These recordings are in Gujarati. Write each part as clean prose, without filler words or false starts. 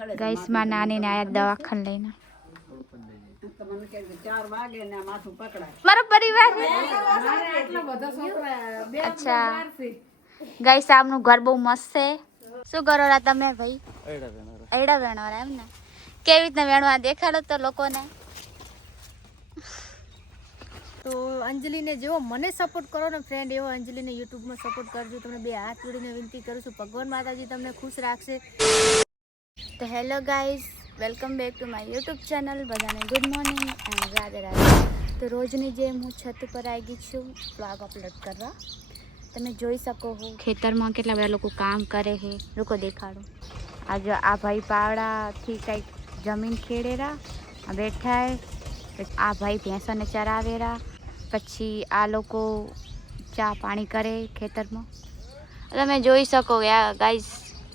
ગાઈસ માં નાની ને આયા દવાખાને લઈને મારો પરિવાર અચ્છા ગાઈસ આમનું ઘર બહુ મસ્ત છે શું કરો રા તમે ભાઈ એડા વેણવા એમ ને કેવી રીતના વેણવા દેખાડો તો લોકોને તો અંજલિને જેવો મને સપોર્ટ કરો ને ફ્રેન્ડ એવો અંજલિને યુટ્યુબમાં સપોર્ટ કરજો. તમને બે હાથ જોડીને વિનંતી કરું છું. ભગવાન માતાજી તમને ખુશ રાખશે. તો hello guys, welcome back to my YouTube channel. બધાને good morning and Radhe Radhe. તો રોજની જેમ હું છત ઉપર આવી ગઈ છું વ્લોગ અપલોડ કરવા. તમે જોઈ શકો છો ખેતરમાં કેટલા બધા લોકો કામ કરે છે. લોકો દેખાડો આજે આ ભાઈ પાવડાથી કંઈક જમીન ખેડેરા બેઠા આ ભાઈ ભેંસોને ચરાવેરા પછી આ લોકો ચા પાણી કરે ખેતરમાં. તમે જોઈ શકો ગાઈઝ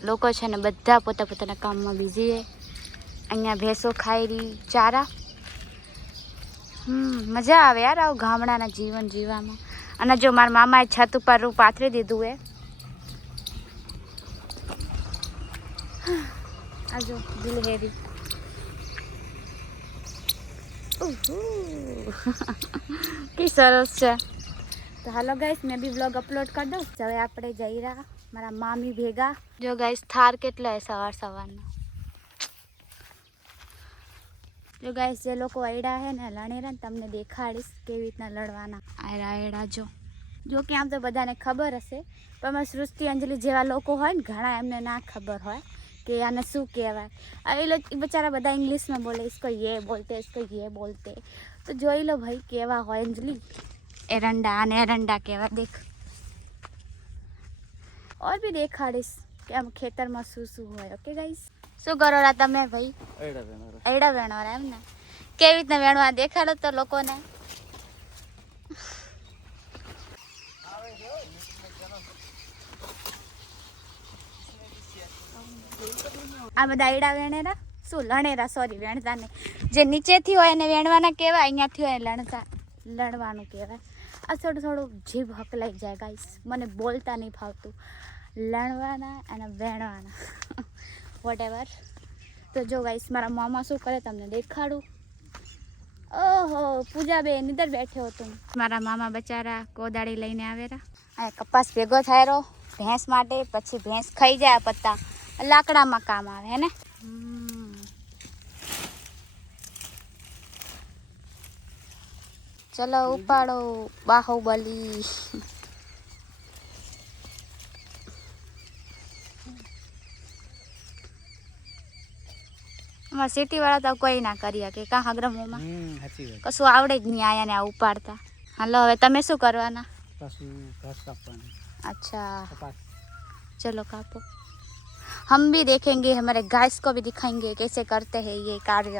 લોકો છે ને બધા પોતા પોતાના કામમાં બિઝી છે. અહીંયા ભેંસો ખાઈ રહી ચારા. મજા આવે યાર આવું ગામડાના જીવન જીવવામાં. અને જો મારા મામાએ છત ઉપર રૂ પાથરી દીધું હે. આ જો દિલહેરી કે સરસ છે. તો હાલો ગાઈસ મેં બી વ્લોગ અપલોડ કરી દઉં. હવે આપણે જઈ રહ્યા મારા મામી ભેગા. જો ગાઈસ થાર કેટલા હે સવાર સવારના. જો ગાઈસ જે લોકો અયડા હે ને લણેરા ને તમને દેખાડીશ કેવી રીતના લડવાના. આયડા જો કે આમ તો બધાને ખબર હશે પણ મારી સૃષ્ટિ અંજલિ જેવા લોકો હોય ને ઘણા એમને ના ખબર હોય કે આને શું કહેવાય. એ બેચારા બધા इंग्लिश में बोले इसको ये बोलते इसको ये बोलते. तो જોઈ લો ભાઈ કેવા હોય અંજલિ. एरंडा અને एरंडा કેવા દેખ. और भी દેખાડીશ કે આમ ખેતરમાં શું શું હોય. ઓકે ગાઈસ શું કરો રા તમે ભાઈ એડા વેણવા એમ ને કેવી રીતના વેણવા દેખાડો તો લોકોને. આ બધા એડા વેણેરા શું લણેરા સોરી વેણતા ને જે નીચેથી હોય એને વેણવાના કહેવાય અહીંયાથી હોય લણવાનું કહેવાય. આ થોડું થોડું જીભ હકલાઈ જાય ગાઈસ. મને બોલતા નહીં ફાવતું. લણવાના અને વેણવાના વોટ એવર. તો જો ગાઈસ મારા મામા શું કરે તમને દેખાડું. ઓહો પૂજાબેન ઇધર બેઠે હો તું. મારા મામા બચારા કોદાળી લઈને આવેરા. આ કપાસ ભેગો થાયરો ભેંસ માટે. પછી ભેંસ ખાઈ જાય પત્તા લાકડામાં કામ આવે હે ને. ચલો ઉપાડો બાહુબલી. અમારા સિટી વાળા તો કોઈ ના કરી શકે કા હગ્રમોમાં કશું આવડે જ નહીં આયા ને આ ઉપાડતા. હાલો હવે તમે શું કરવાના. अच्छा चलो कापो. हम भी देखेंगे हमारे गाइस को भी दिखाएंगे कैसे करते हैं ये कार्य.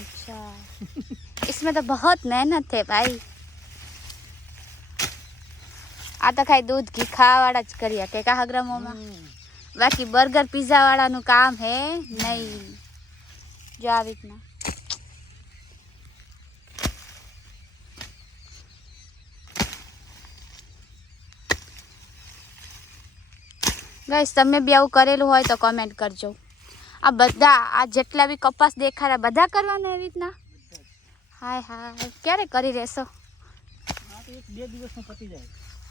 अच्छा इसमें तो बहुत मेहनत है भाई. આ તો ખાઈ દૂધ ઘી ખાવાવાળા જ કરી શકે કા હગ્રમોમાં. બાકી બર્ગર પીઝા વાળાનું કામ હે નહીં. જો આવી રીતના ગાઈસ તમે બી આવું કરેલું હોય તો કમેન્ટ કરજો. આ બધા આ જેટલા બી કપાસ દેખાડા બધા કરવાના એવી રીતના. હાય હાય ક્યારે કરી રહેશો.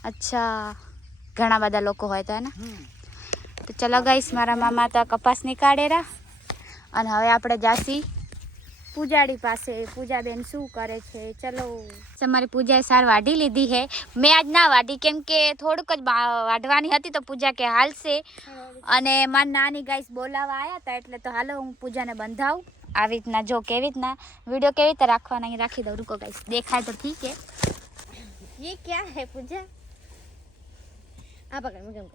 અચ્છા ઘણા બધા લોકો હોય તો હે ને. તો ચલો ગાઈસ મારા મામા તો કપાસ નીકાળેરા અને હવે આપણે જાસી પૂજાડી પાસે. પૂજાબેન શું કરે છે ચલો. તમારી પૂજાએ સાર વાઢી લીધી હે. મેં આજ ના વાઢી કેમ કે થોડુંક જ વાઢવાની હતી તો પૂજા કે હાલશે. અને મારી નાની ગાઈસ બોલાવા આવ્યા હતા એટલે તો હાલો હું પૂજાને બંધાવું. આવી રીતના જો કેવી રીતના વિડીયો કેવી રીતે રાખવાના અહીં રાખી દઉં. રૂકો ગાઈસ દેખાય તો ઠીક હે. ये क्या है पूजा. આ પકડ મેં કેમ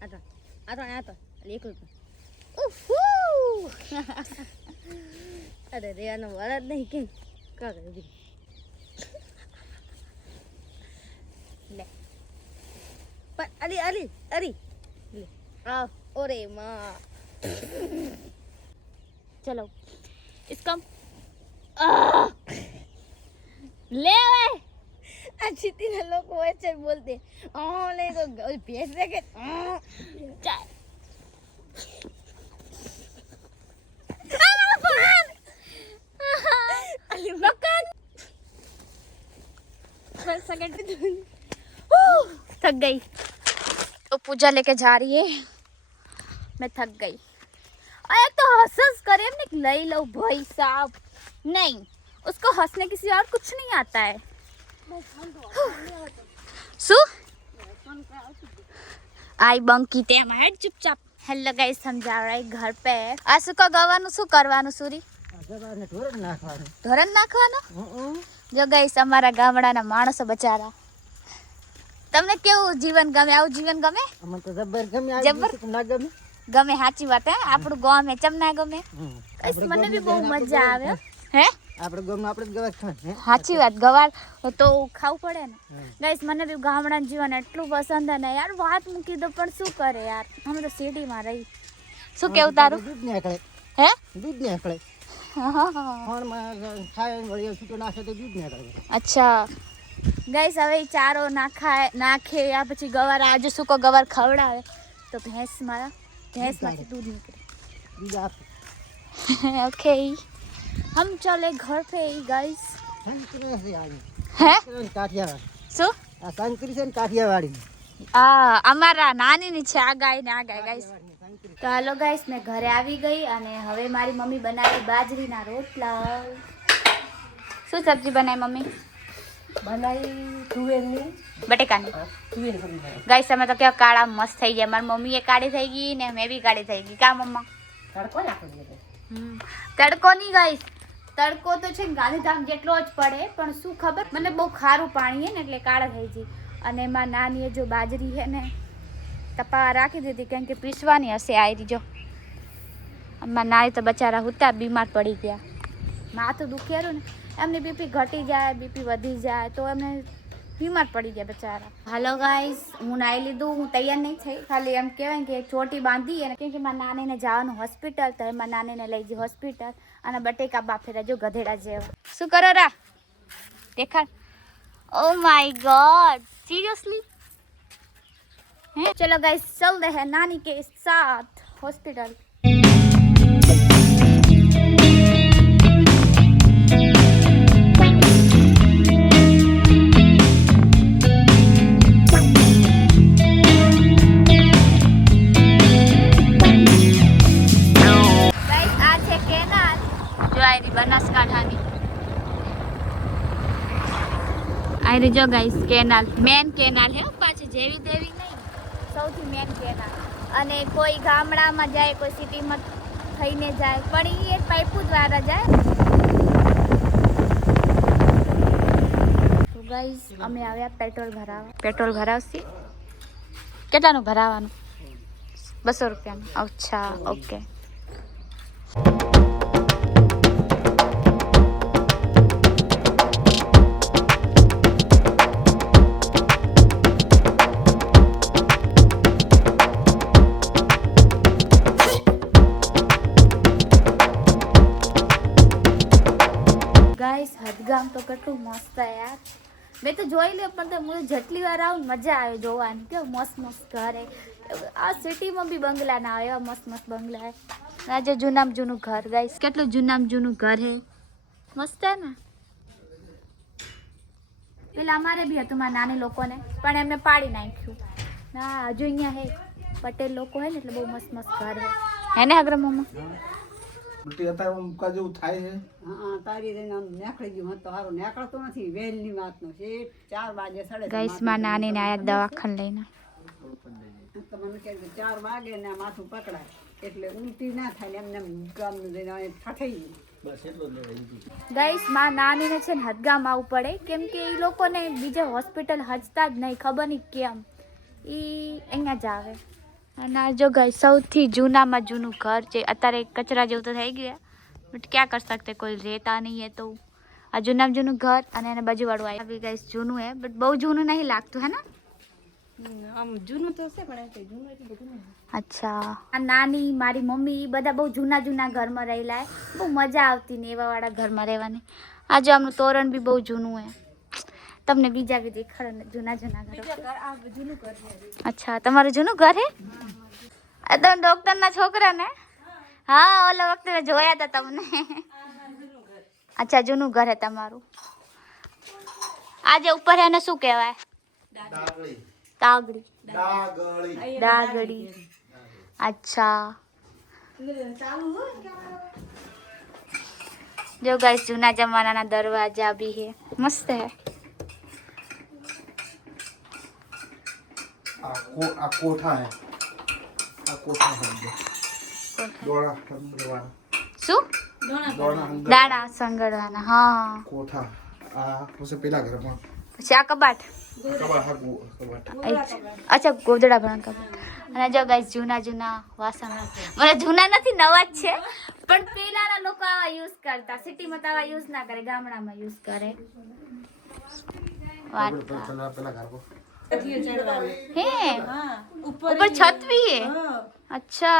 આ તો એકલું. અરે રે આનો વરદ નહીં કેમ કા કરે લે. પણ અલી અલી અરી લે આ ઓરે માં. ચલો इसको ले આ ચીતીના લોકો હોય છે બોલતે લે તો ભેંસ રે કે ચાલ અલી મકાન बस सेकंड थक गई तो पूजा लेके जा रही है मैं थक गई अरे तो हंस करे हमने लई लो भाई साहब नहीं उसको हंसने के सिवा और कुछ नहीं आता है सु आई बंकी ते हमारे चुपचाप हेलो गाइस समझा रहा है घर पे आसु का गवानु सु करवानु सूरी ધોરણ નાખવાનો જો ગાઈસ અમારા ગામડાના માણસો બચારા તમને કેવું જીવન ગમે આવું જીવન ગમે અમને તો જબર ગમે જબર ના ગમે ગમે સાચી વાત હે આપણું ગામ હે ચમ ના ગમે ગાઈસ મને બી બહુ મજા આવે હે આપણે ગામમાં આપણે જ ગવાર ખાય સાચી વાત ગવાર તો ખાવું પડે ને ગાઈસ મને બી ગામડાનું જીવન એટલું પસંદ હે ને યાર વાત મૂકી દો પણ શું કરે યાર અમે તો સિટીમાં રહી શું કેવું તારું દૂધ નીકળે હે દૂધ નીકળે ફોનમાં ખાય વળી છૂટો નાખે તો દૂધ નીકળે અચ્છા ગાઈસ હવે ઈ ચારો નાખે યા પછી ગવાર આજે સૂકો ગવાર ખવડાવે તો ભેંસમાંથી दूध निकले દૂધ આપે ओके हम चले घर पे गाइस સંકરી છે આવી હે કાઠિયાવાડી શું આ સંકરી છે ને કાઠિયાવાડી અમારા નાનીની છે આ ગાય ગાઈસ તો હાલો ગાઈસ મેં ઘરે આવી ગઈ અને હવે મારી મમ્મી બનાવી બાજરીના રોટલા શું સબ્જી બનાવી મમ્મી બનાવી તુવેરની બટેકાની તુવેર ગાઈસ અમે તો કેવા કાળા મસ્ત થઈ ગયા મારી મમ્મી એ કાળી થઈ ગઈ ને મેં બી કાળી થઈ ગઈ કા મમ્મા તડકો નાખી દીધો તડકો નહીં ગાઈસ તડકો તો છે ને ગાંધીધામ જેટલો જ પડે પણ શું ખબર મને બહુ ખારું પાણી હે ને એટલે કાળા થઈ ગઈ અને એમાં નાનીએ જો બાજરી હે ને તપા રાખી દીધી કેમ કે પીસવાની હશે આયરી જો અમારા નાની તો બચારા હતા બીમાર પડી ગયા માથું દુખેલું ને એમની બીપી ઘટી જાય બીપી વધી જાય તો એમને બીમાર પડી ગયા બચારા હાલો ગાઈસ હું નાઈ લીધું હું તૈયાર નહીં થઈ ખાલી એમ કહેવાય કે એક ચોટી બાંધી અને કેમ કે મારા નાનીને જવાનું હોસ્પિટલ તો એમાં નાનીને લઈ જઈ હોસ્પિટલ અને બટેકા બાફેલા જો ગધેડા જેવા શું કરો રા દેખાડ ઓ माय गॉड सीरियसली चलो गाइस चल रहे हैं नानी के साथ हॉस्पिटल गाइस आज है केनाल जो आई बनासकांठानी आई जो गाइस केनाल मेन केनाल है पाછી જેવી તેવી નહીં સૌથી મેન કેનાલ અને કોઈ ગામડામાં જાય કોઈ સિટીમાં થઈને જાય પણ એ પાઇપો દ્વારા જાય તો ગાઈસ અમે આવ્યા પેટ્રોલ ભરાવશી કેટલાનું ભરાવાનું 200 રૂપિયાનું અચ્છા ઓકે ગાઈસ હદગામ તો કેટલું મસ્ત યાર મેં તો જોઈ લે પણ તો મને જેટલી વાર આવું મજા આવે જોવાની કેવું મસ્ત મસ્ત ઘર હે આ સિટીમાં બી બંગલા ના આવે એવા મસ્ત મસ્ત બંગલા હે આજે જૂનામાં જૂનું ઘર ગાઈસ કેટલું જૂનામાં જૂનું ઘર હે મસ્ત હે ને પેલા અમારે બી હતું મારા નાની લોકોને પણ એમને પાડી નાખ્યું ના હજુ અહીંયા હે પટેલ લોકો હે ને એટલે બહુ મસ્ત મસ્ત ઘર હે ને અગ્ર મમ્મા બટી અત્યારે આમ કા જેવું થાય છે હા તારી જઈને આમ નીકળી ગયું તો સારું નીકળતો નથી વહેલની વાતનો છે 4 વાગે સડે ગાઈસ માં નાની ને આયા દવાખાને લઈને તો મને કહે 4 વાગે ને માથું પકડાય એટલે ઉલટી ના થાય ને એમને ગામનું જઈને ઠઠાઈ બસ એટલો જ લેવાય ગાઈસ માં નાનીને છે ને હદગામ આવવું પડે કેમ કે એ લોકોને બીજે હોસ્પિટલ હજતા જ નહીં ખબર નહીં કેમ એ અહીંયા જ આવે અને આ જો ગાઈસ સૌથી જૂનામાં જૂનું ઘર છે અત્યારે કચરા જેવું તો થઈ ગયું બટ ક્યાં કર सकते કોઈ રહેતા નહીં है तो આ જૂનામાં જૂનું ઘર અને એને બાજુવાળું આવી ગાઈસ જૂનું હે બટ બહુ જૂનું નહીં લાગતું હે ને આમ જૂનું તો છે પણ એ જૂનું એટલું બધું નહીં અચ્છા આ નાની મારી મમ્મી બધા બહુ જૂના જૂના ઘરમાં રહેલા બહુ મજા આવતી ને એવા વાળા ઘરમાં રહેવાની આજે આમનું તોરણ બી બહુ જૂનું હે તમને બીજા બી દેખાડો ને જૂના ઘરો. અચ્છા તમારું જૂનું ઘર હે? આ તો ડોક્ટરના છોકરા ને? હા ઓલા વખતે મેં જોયા હતા તમને. અચ્છા જૂનું ઘર હે તમારું. આજે ઉપર એને શું કહેવાય? તાગડી. દાગડી. અચ્છા जो गाइस जूना जमाना ना दरवाजा भी है मस्त है. આ કોઠા હે. આ કોઠા હે. દોડા સંગળવાના. શું? દાણા સંગળવાના. હા કોઠા. આ પછી પેલા ઘરમાં. પછી આ કબાટ. અચ્છા ગોદડા ભરણ કબાટ. અને જો ગાઈસ જૂના વાસણ. મને જૂના નથી નવા જ છે પણ પેલાના લોકો આવા યુઝ કરતા. સિટીમાં તો આવા યુઝ ના કરે, ગામડામાં યુઝ કરે. વાત હે ઉપર છત भी है. अच्छा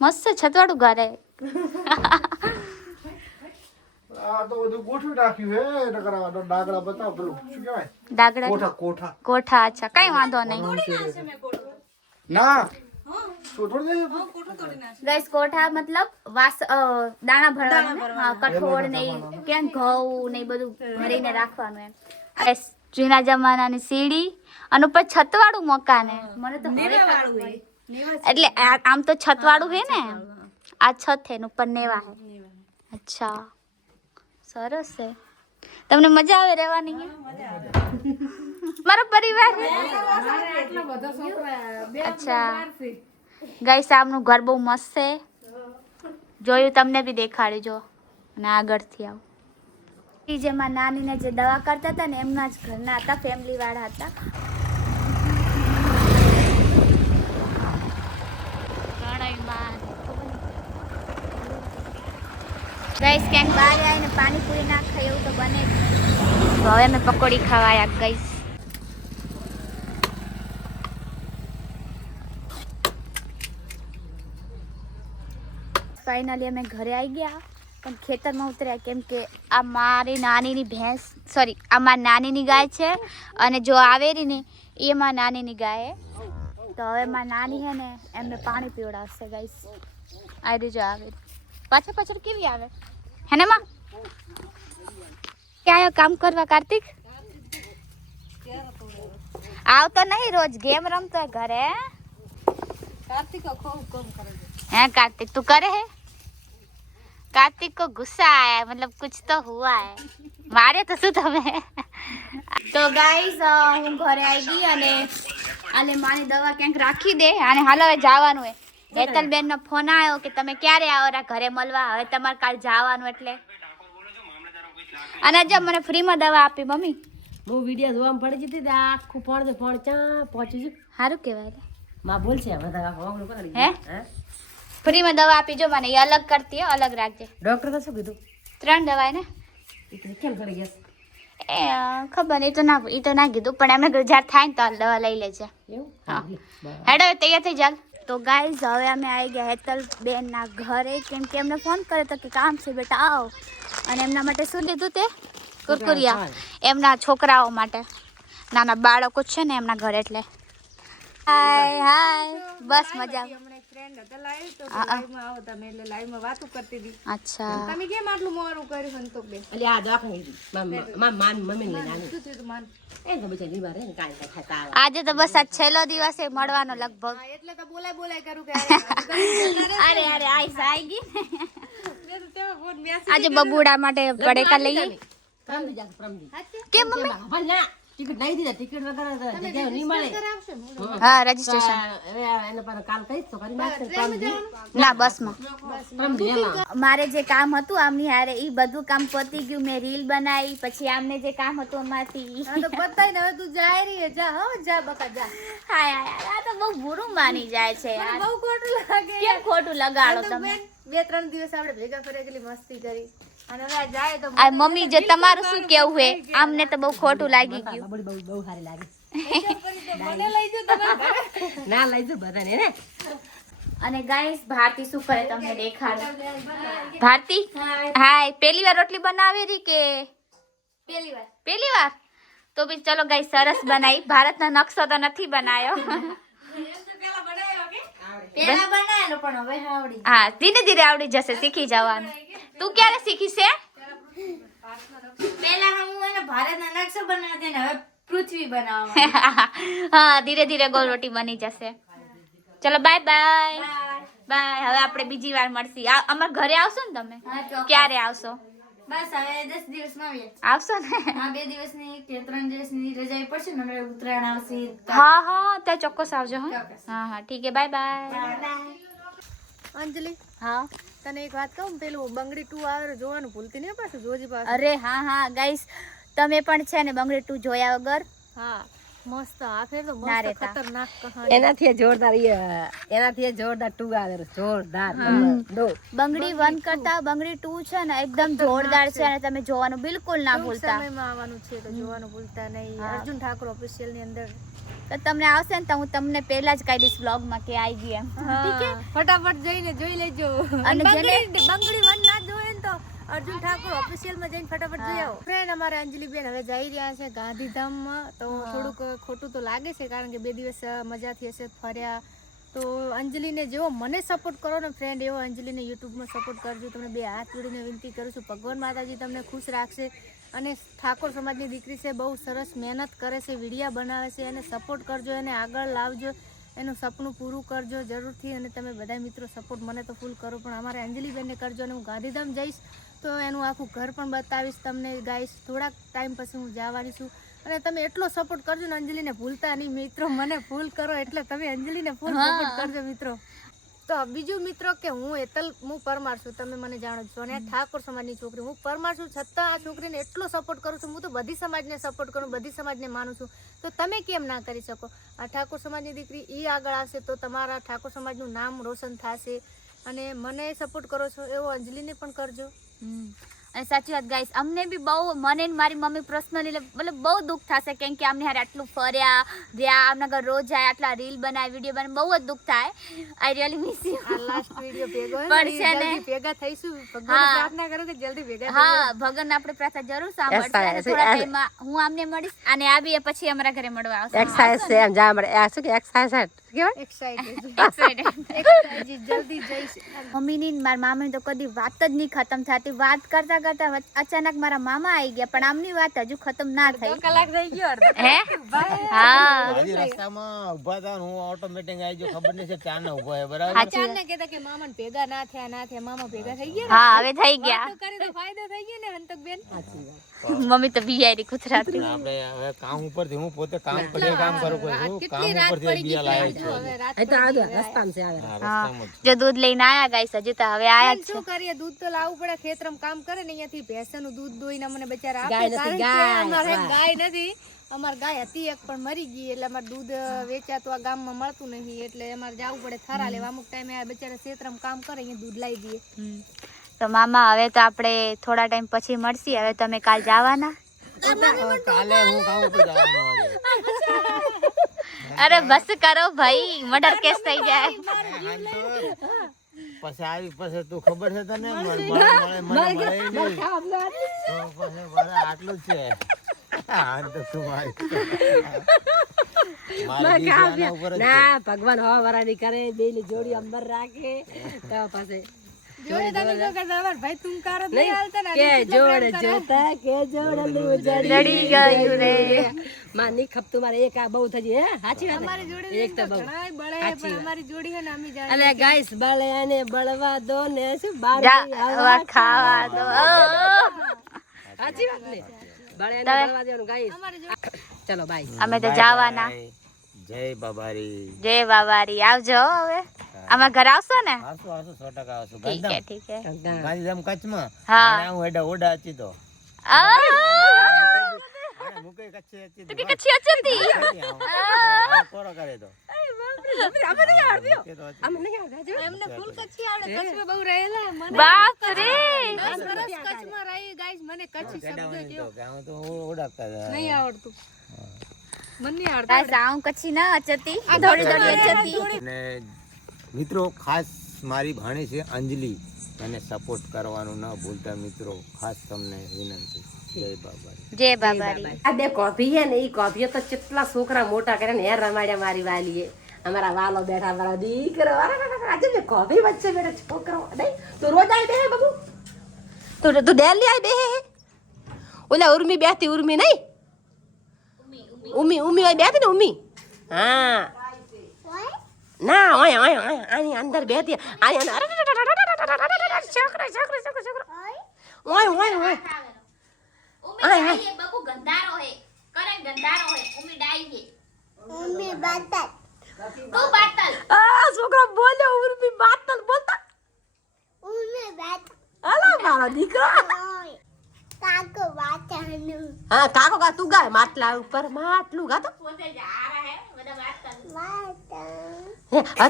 मस्त छतवाड़ू घर है. આ તો બધું ગોઠવી નાખ્યું હે. નકર આ ડાગડા બતાવ પેલું શું કહેવાય? દાગડા કોઠા. કોઠા. અચ્છા કઈ વાંધો નહીં. ના ગાઈસ કોઠા મતલબ દાણા ભરવાનું. હા કઠોળ ને કેમ ઘઉં ને બધું ભરીને રાખવાનું એમ. જૂના જમાનાની સીડી અને ઉપર છતવાળું મકાન હે. મને તો એટલે આમ તો છતવાળું હે ને. આ છત હે ને ઉપર નેવા હે. અચ્છા સરસ છે. તમને મજા આવે રહેવાની? મારો પરિવાર હે. અચ્છા ગાઈસ આમનું ઘર બહુ મસ્ત છે. જોયું તમને બી દેખાડી જો. અને આગળથી આવું. જેમાં નાનીને જે દવા કરતા હતા ને એમના જ ઘરના હતા, ફેમિલી વાળા હતા. ગાઈસ ક્યાંક બહાર આવીને પાણીપુરી ના ખાય એવું તો બને જ. તો હવે અમે પકોડી ખાવા આવ્યા ગાઈસ. ફાઇનલી અમે ઘરે આવી ગયા પણ ખેતરમાં ઉતર્યા કેમ કે આ મારી નાનીની ભેંસ આ મારી નાનીની ગાય છે અને જો આવેરી ને એ મારી નાનીની ગાય. તો હવે મારી નાની હે ને એમને પાણી પીવડાવશે ગાઈસ. આવી જો આવે પાછળ કેવી આવે હે ને માં? ક્યાં કામ કરવા કાર્તિક? આવતો નહીં રોજ ગેમ રમતો ઘરે. કાર્તિક खूब कम करे है कार्तिक तू करे है? कार्तिक को गुस्सा आया है मतलब कुछ तो हुआ है. मारे तो શું તમે? તો ગાઈસ હું ઘરે આવી ગઈ અને આલે માની દવા ક્યાંક રાખી દે અને હાલ હવે જવાનું હે. હેતલબેન નો ફોન આવ્યો કે તમે ક્યારે આવો ઘરે મળવા. હવે તમારે કાલ જવાનું એટલે. અને જો મને ફ્રીમાં દવા આપી મમ્મી. હું વિડિયો જોવામાં પડી જતી તે આખું પણ ચા પહોંચી જ. સારું કહેવાય. માં બોલ છે બધા હોગળું કરી હે ફ્રીમાં દવા આપી જો મને. એ અલગ કરતી હો, અલગ રાખજે. ડોક્ટર તો શું કીધું? 3 દવાય ને. કેમ કરી ગયા? એ ખબર નહીં એ તો ના કીધું પણ એમને ગુજરાત થાય ને તો દવા લઈ લેજે. એવું? હા હેડો તૈયાર થઈ ચાલ. તો ગાઈઝ હવે અમે આવી ગયા હેતલ બેનના ઘરે કેમ કે એમને ફોન કર્યો તો કે કામ છે બેટા આવો. અને એમના માટે શું લીધું તે? કુરકુરિયા. એમના છોકરાઓ માટે. નાના બાળકો છે ને એમના ઘરે એટલે. હાય બસ મજા. ફ્રેન્ડ હતા લાઈવ તો લાઈવમાં આવો તમે એટલે લાઈવમાં વાતો કરતી હતી. અચ્છા તમે કેમ આટલું મોડું કર્યું સંતોષબેન? એટલે આ દવાખાને માન મમ્મી લઈને આવી. શું થયું માન? એ તો બિચારી બીમાર હે ને કાંઈ ખાતા આવે. આજે તો બસ આ છેલ્લો દિવસ છે મળવાનો લગભગ. એટલે તો બોલાય કરું કે અરે આઈ ગઈ. આજે બબુડા માટે પડેકા લઈએ. કેમ મમ્મી? ટિકિટ નહીં દીધા. ટિકિટ વગર જગ્યા નહીં મળે. હા રજીસ્ટ્રેશન એને પર કાલ કહીશ તો કરી નાખશે. ના બસમાં. મારે જે કામ હતું આમની હારે એ બધું કામ પતી ગયું. મેં રીલ બનાવી પછી આમને જે કામ હતું એમાંથી તો પતાઈ ને હવે તું જાય રહી જા. હો જા બકા જા. હાય આ તો બહુ બુરું માની જાય છે યાર. બહુ ખોટું લાગે. કેમ ખોટું લગાડો તમે? 2-3 દિવસ આપણે ભેગા ફરી એટલી મસ્તી કરી અને હવે જાય તો આ મમ્મી જે તમારું શું કેવું હે? આમને તો બહુ ખોટું લાગી ગયું. બહુ સારી લાગે. મને લઈ જો તમે. ના લઈ જો બધાને ને. અને ગાઈસ ભારતી શું કરે તમને દેખાડો. ભારતી હાય પહેલી વાર રોટલી બનાવી રહી કે પહેલી વાર તો બી ચલો ગાઈસ સરસ બનાવી. ભારતનો નકશો તો નથી બનાવ્યો. પેલા બનાવેલો પણ હવે આવડી. હા, ધીરે ધીરે આવડી જશે, શીખી જવાનું. તું ક્યારે શીખીશ? પેલા હું એને ભારતનો નકશો બનાવતી ને હવે પૃથ્વી બનાવવા. હા, ધીરે ધીરે ગોળ રોટી બની જશે. ચલો બાય બાય બાય. હવે આપણે બીજી વાર મળશી. અમાર ઘરે આવશો ને તમે? ક્યારે આવશો? બસ હવે 10 દિવસમાં આવીએ. આવશો ને? હા 2 દિવસની કે 3 દિવસની રજા પડશે ને હવે ઉત્તરાયણ આવશે. હા હા, ત્યાં ચોક્કસ આવજો. હા હા ઠીક છે, બાય બાય. અંજલિ હા તને એક વાત કહું, પેલું બંગડી 2 આવે જોવાનું ભૂલતી નહીં પાછું જોજી પાછું. અરે હા હા ગાઈસ, તમે પણ છે ને બંગડી 2 જોયા વગર હા મસ્ત. આ ફેર તો ના મસ્ત રહેતા. ખતરનાક કહાની. એનાથી જોરદાર ટુ આવે જોરદાર. બંગડી 1 કરતા બંગડી 2 છે ને એકદમ જોરદાર છે અને તમે જોવાનું બિલકુલ ના ટૂંક ભૂલતા. સમયમાં આવવાનું છે તો જોવાનું ભૂલતા નહીં. હા. અર્જુન ઠાકોર ઓફિશિયલ ની અંદર તો તમને આવશે ને તો હું તમને પહેલા જ કહી દઈશ વ્લોગમાં કે આવી ગઈ એમ. ઠીક છે? ફટાફટ જઈને જોઈ લેજો. અને જેને- બંગડી 1 ના જોયે ને તો અર્જુન ઠાકોર ઓફિશિયલ માં જઈને ફટાફટ જોઈ આવો. ફ્રેન્ડ અમારે અંજલિ બેન હવે જઈ રહ્યા છે ગાંધીધામમાં. તો થોડુંક ખોટું તો લાગે છે કારણ કે 2 દિવસ મજાથી હશે ફર્યા. તો અંજલિને જેવો મને સપોર્ટ કરો ને ફ્રેન્ડ એવો અંજલિને યુટ્યુબમાં સપોર્ટ કરજો. તમને 2 હાથ જોડીને વિનંતી કરું છું. ભગવાન માતાજી તમને ખુશ રાખશે. અને ઠાકોર સમાજની દીકરી છે, બહુ સરસ મહેનત કરે છે, વિડીયા બનાવે છે, એને સપોર્ટ કરજો, એને આગળ લાવજો, એનું સપનું પૂરું કરજો જરૂરથી. અને તમે બધા મિત્રો સપોર્ટ મને તો ફૂલ કરો પણ અમારે અંજલિબેનને કરજો. અને હું ગાંધીધામ જઈશ તો એનું આખું ઘર પણ બતાવીશ તમને ગાઈશ. થોડાક ટાઈમ પછી હું જવાની છું. અને તમે એટલો સપોર્ટ કરજો ને અંજલિને ભૂલતા નહીં મિત્રો. મને ફૂલ કરો એટલે તમે અંજલિને ફૂલ સપોર્ટ કરજો મિત્રો. તો બીજું મિત્રો કે હું પરમાર છું, તમે મને જાણો છો. અને ઠાકોર સમાજની છોકરી હું પરમાર છું, છતાં આ છોકરીને એટલો સપોર્ટ કરું છું. હું તો બધી સમાજને સપોર્ટ કરું, બધી સમાજને માનું છું. તો તમે કેમ ના કરી શકો? આ ઠાકોર સમાજની દીકરી એ આગળ આવશે તો તમારા ઠાકોર સમાજનું નામ રોશન થશે. અને મને સપોર્ટ કરો છો એવો અંજલિને પણ કરજો. અને સાચી વાત ગાઈસ, અમને બી બહુ, મને ને મારી મમ્મી પર્સનલી મતલબ બહુ દુઃખ થશે કેમ કે અમને હારે આટલું ફર્યા રહ્યા, આમના ઘર રોજ જાય, આટલા રીલ બનાવે, વિડીયો બનાવે, બહુ જ દુઃખ થાય. I really miss you. આ લાસ્ટ વિડિયો ભેગો પણ છે ને જલ્દી ભેગા થઈશું. ભગવાનને પ્રાર્થના કરો કે જલ્દી ભેગા હા, ભગવાન આપણે પ્રાર્થના જરૂર સાંભળશે. અને થોડા ટાઈમમાં હું આમને મળીશ અને આ બી પછી અમારા ઘરે મળવા આવશે. જલ્દી જઈશ. મમ્મીની ને મારા મામાની તો કદી વાત જ નહીં ખતમ થતી. વાત કરતા કરતા અચાનક મારા મામા આવી ગયા પણ આમની વાત હજુ ખતમ ના થઈ. કલાક થઈ ગયો. હે હા હજી રસ્તામાં ઊભા હતા હું ઓટોમેટિક આવી ગયો, ખબર નહીં છે ચા ના ઊભા હે બરાબર. ચાંદને કહેતા કે મામાને ભેગા ના થયા મામા ભેગા થઈ ગયા. હા હવે થઈ ગયા. તો કરે તો ફાયદો થઈ ગયો ને હંતકબેન. મમ્મી તો બિયારી કુતરાતી. આપણે હવે કામ ઉપરથી હું પોતે કામ પર કામ કરું છું, કામ ઉપરથી બિયા લાવ્યો છું. હવે રાત હા જો દૂધ લઈને આયા ગાઈસ, હજુ તો હવે આયા જ છે. શું કરીએ, દૂધ તો લાવવું પડે. ખેતરમાં કામ કરે ને અહીંયાથી ભેંસનું દૂધ દોઈને અમને બચારા આપે. કારણ કે અમારે ગાય નથી. અમારે ગાય હતી એક પણ મરી ગઈ એટલે અમારે દૂધ વેચાતું આ ગામમાં મળતું નહીં એટલે અમારે જવું પડે થરા લેવા. અમુક ટાઈમે આ બચારા ખેતરમાં કામ કરે અહીંયા દૂધ લાવી દઈએ. તો મામા હવે તો આપણે થોડા ટાઈમ પછી મળશી. હવે તમે કાલ જવાના? કાલે હું કામ ઉપર જવાનો આજે. અરે બસ કરો ભાઈ, મર્ડર કેસ થઈ જાય. પછી આવી પછી તું ખબર છે તને મળે આટલું જ છે. હા તો તું ભગવાન હવા વરાડી કરે, બેની જોડી અંબર રાખે તો પછી જોડે તમે જો કરતા અમાર ભાઈ તું કાર જ નહીં હાલતા ને કે જોડે જોતા કે જોડે લડી ગયું રે. માં ની ખપતું મારે એક આ બહુ થઈ હે સાચી વાત. અમારી જોડે એક તો બહુ ઘણાય બળે પણ અમારી જોડી હે ને અમે જાણે. અલે ગાઈસ બળે અને બળવા દો ને શું બાર જા ખાવા દો. સાચી વાત ને, બળે અને બળવા દેવાનું ગાઈસ. ચલો બાય. અમે તો જવાના. જય બાબારી. જય બાબારી. આવજો હવે. અમારા ઘર આવશો ને? આવશું 100% આવશું. ઠીક હે ઠીક હે. ગાંધીધામ કચ્છમાં હા. હું એડા ઓડા હતી તો આ મુકે કચ્છે હતી તું કે કચ્છી અચતી. કોરો કરે તો એમને ફૂલ કચ્છી આવડે. કચ્છમાં બહુ રહેલા. મને બાપ રે. 10 વર્ષ કચ્છમાં રહી ગાઈસ. મને કચ્છી શબ્દ જો હું તો ઓળખતા હતા. નહીં આવડતું. મને નહીં આવડતું. ગાઈસ આવું કચ્છી ના અચતી. થોડી થોડી અચતી. અને મિત્રો ખાસ મારી ભાણી છે અંજલિ, એને સપોર્ટ કરવાનું ન ભૂલતા મિત્રો, ખાસ તમને વિનંતી. જય બાબા જય બાબારી. આ બે કોભી છે ને, એ કોભીઓ તો કેટલા છોકરા મોટા કર્યા ને હેર રમાડ્યા મારી વાલીએ. અમારા વાલો બેઠા, અમારા દીકરો, આજે બે કોભી વચ્ચે બેઠા છોકરો. નહીં તું રોજ આવી બે બાબુ, તું ડેલી આવી બે. ઓલા ઉર્મી બેઠતી, ઉર્મી નહીં, ઉમી હોય બેઠી ને ઉમી. હા ના ઓય ઓય ઓય આની અંદર બેઠી, આની અંદર છોકરો છોકરો છોકરો છોકરો ઓય ઓય ઓય ઉમી ડાઈ બબુ ગંધારો હે, કરે ગંધારો હે. ઉમી ડાઈ હે. ઉમી બાતલ. તું બાતલ. આ છોકરો બોલ્યો ઉર્મી બાતલ બોલતા. ઉમી બાતલ. અલા મારો દીકરો. કાકો બાતલ. હા કાકો કા તું ગાય માટલા ઉપર માટલું ગાતો. પોતે જ આરા હે બધા બાતલ. હા